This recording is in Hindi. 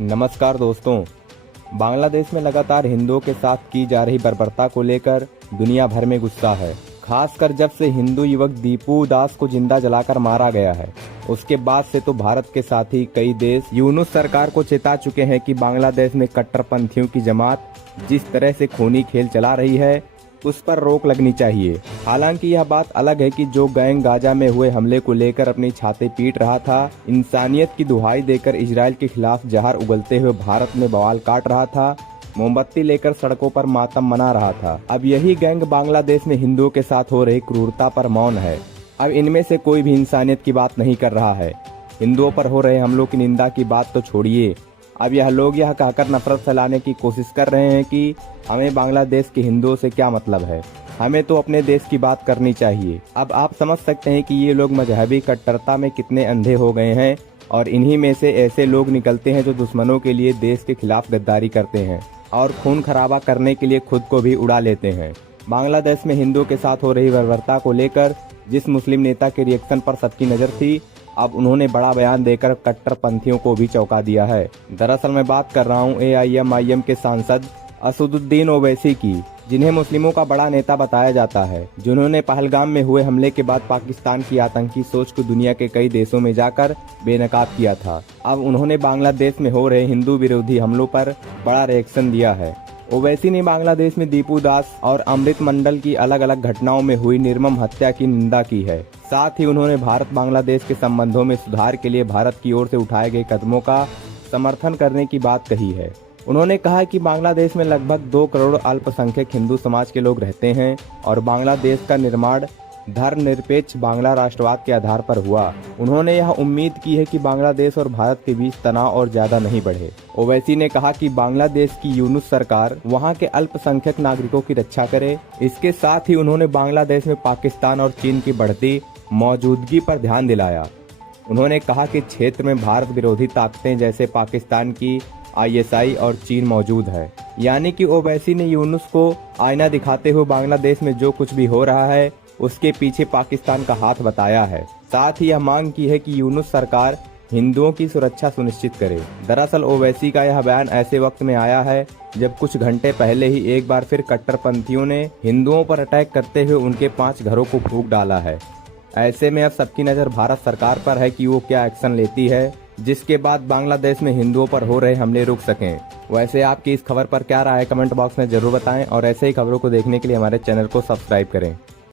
नमस्कार दोस्तों। बांग्लादेश में लगातार हिंदुओं के साथ की जा रही बर्बरता को लेकर दुनिया भर में गुस्सा है। खासकर जब से हिंदू युवक दीपू दास को जिंदा जलाकर मारा गया है, उसके बाद से तो भारत के साथ ही कई देश यूनुस सरकार को चेता चुके हैं कि बांग्लादेश में कट्टरपंथियों की जमात जिस तरह से खूनी खेल चला रही है, उस पर रोक लगनी चाहिए। हालांकि यह बात अलग है कि जो गैंग गाजा में हुए हमले को लेकर अपनी छाती पीट रहा था, इंसानियत की दुहाई देकर इजराइल के खिलाफ जहर उगलते हुए भारत में बवाल काट रहा था, मोमबत्ती लेकर सड़कों पर मातम मना रहा था, अब यही गैंग बांग्लादेश में हिंदुओं के साथ हो रही क्रूरता पर मौन है। अब इनमें से कोई भी इंसानियत की बात नहीं कर रहा है। हिंदुओं पर हो रहे हमलों की निंदा की बात तो छोड़िए, अब यह लोग यह कहकर नफरत फैलाने की कोशिश कर रहे हैं कि हमें बांग्लादेश के हिंदुओं से क्या मतलब है, हमें तो अपने देश की बात करनी चाहिए। अब आप समझ सकते हैं कि ये लोग मजहबी कट्टरता में कितने अंधे हो गए हैं, और इन्हीं में से ऐसे लोग निकलते हैं जो दुश्मनों के लिए देश के खिलाफ गद्दारी करते हैं और खून खराबा करने के लिए खुद को भी उड़ा लेते हैं। बांग्लादेश में हिंदुओं के साथ हो रही बर्बरता को लेकर जिस मुस्लिम नेता के रिएक्शन पर सबकी नजर थी, अब उन्होंने बड़ा बयान देकर कट्टरपंथियों को भी चौंका दिया है। दरअसल मैं बात कर रहा हूँ AIMIM के सांसद असदुद्दीन ओवैसी की, जिन्हें मुस्लिमों का बड़ा नेता बताया जाता है, जिन्होंने पहलगाम में हुए हमले के बाद पाकिस्तान की आतंकी सोच को दुनिया के कई देशों में जाकर बेनकाब किया था। अब उन्होंने बांग्लादेश में हो रहे हिंदू विरोधी हमलों पर बड़ा रिएक्शन दिया है। ओवैसी ने बांग्लादेश में दीपू दास और अमृत मंडल की अलग अलग घटनाओं में हुई निर्मम हत्या की निंदा की है। साथ ही उन्होंने भारत बांग्लादेश के संबंधों में सुधार के लिए भारत की ओर से उठाए गए कदमों का समर्थन करने की बात कही है। उन्होंने कहा कि बांग्लादेश में लगभग 2 करोड़ अल्पसंख्यक हिंदू समाज के लोग रहते हैं और बांग्लादेश का निर्माण धर्मनिरपेक्ष बांग्ला राष्ट्रवाद के आधार पर हुआ। उन्होंने यह उम्मीद की है कि बांग्लादेश और भारत के बीच तनाव और ज्यादा नहीं बढ़े। ओवैसी ने कहा कि बांग्लादेश की यूनुस सरकार वहां के अल्पसंख्यक नागरिकों की रक्षा करे। इसके साथ ही उन्होंने बांग्लादेश में पाकिस्तान और चीन की बढ़ती मौजूदगी पर ध्यान दिलाया। उन्होंने कहा कि क्षेत्र में भारत विरोधी ताकतें जैसे पाकिस्तान की ISI और चीन मौजूद है। यानी कि ओवैसी ने यूनुस को आईना दिखाते हुए बांग्लादेश में जो कुछ भी हो रहा है उसके पीछे पाकिस्तान का हाथ बताया है। साथ ही यह मांग की है कि यूनुस सरकार हिंदुओं की सुरक्षा सुनिश्चित करे। दरअसल ओवैसी का यह बयान ऐसे वक्त में आया है जब कुछ घंटे पहले ही एक बार फिर कट्टरपंथियों ने हिंदुओं पर अटैक करते हुए उनके 5 घरों को फूंक डाला है। ऐसे में अब सबकी नजर भारत सरकार पर है कि वो क्या एक्शन लेती है, जिसके बाद बांग्लादेश में हिंदुओं पर हो रहे हमले रुक सकें। वैसे आपकी इस खबर पर क्या राय है, कमेंट बॉक्स में जरूर बताएं और ऐसे ही खबरों को देखने के लिए हमारे चैनल को सब्सक्राइब करें।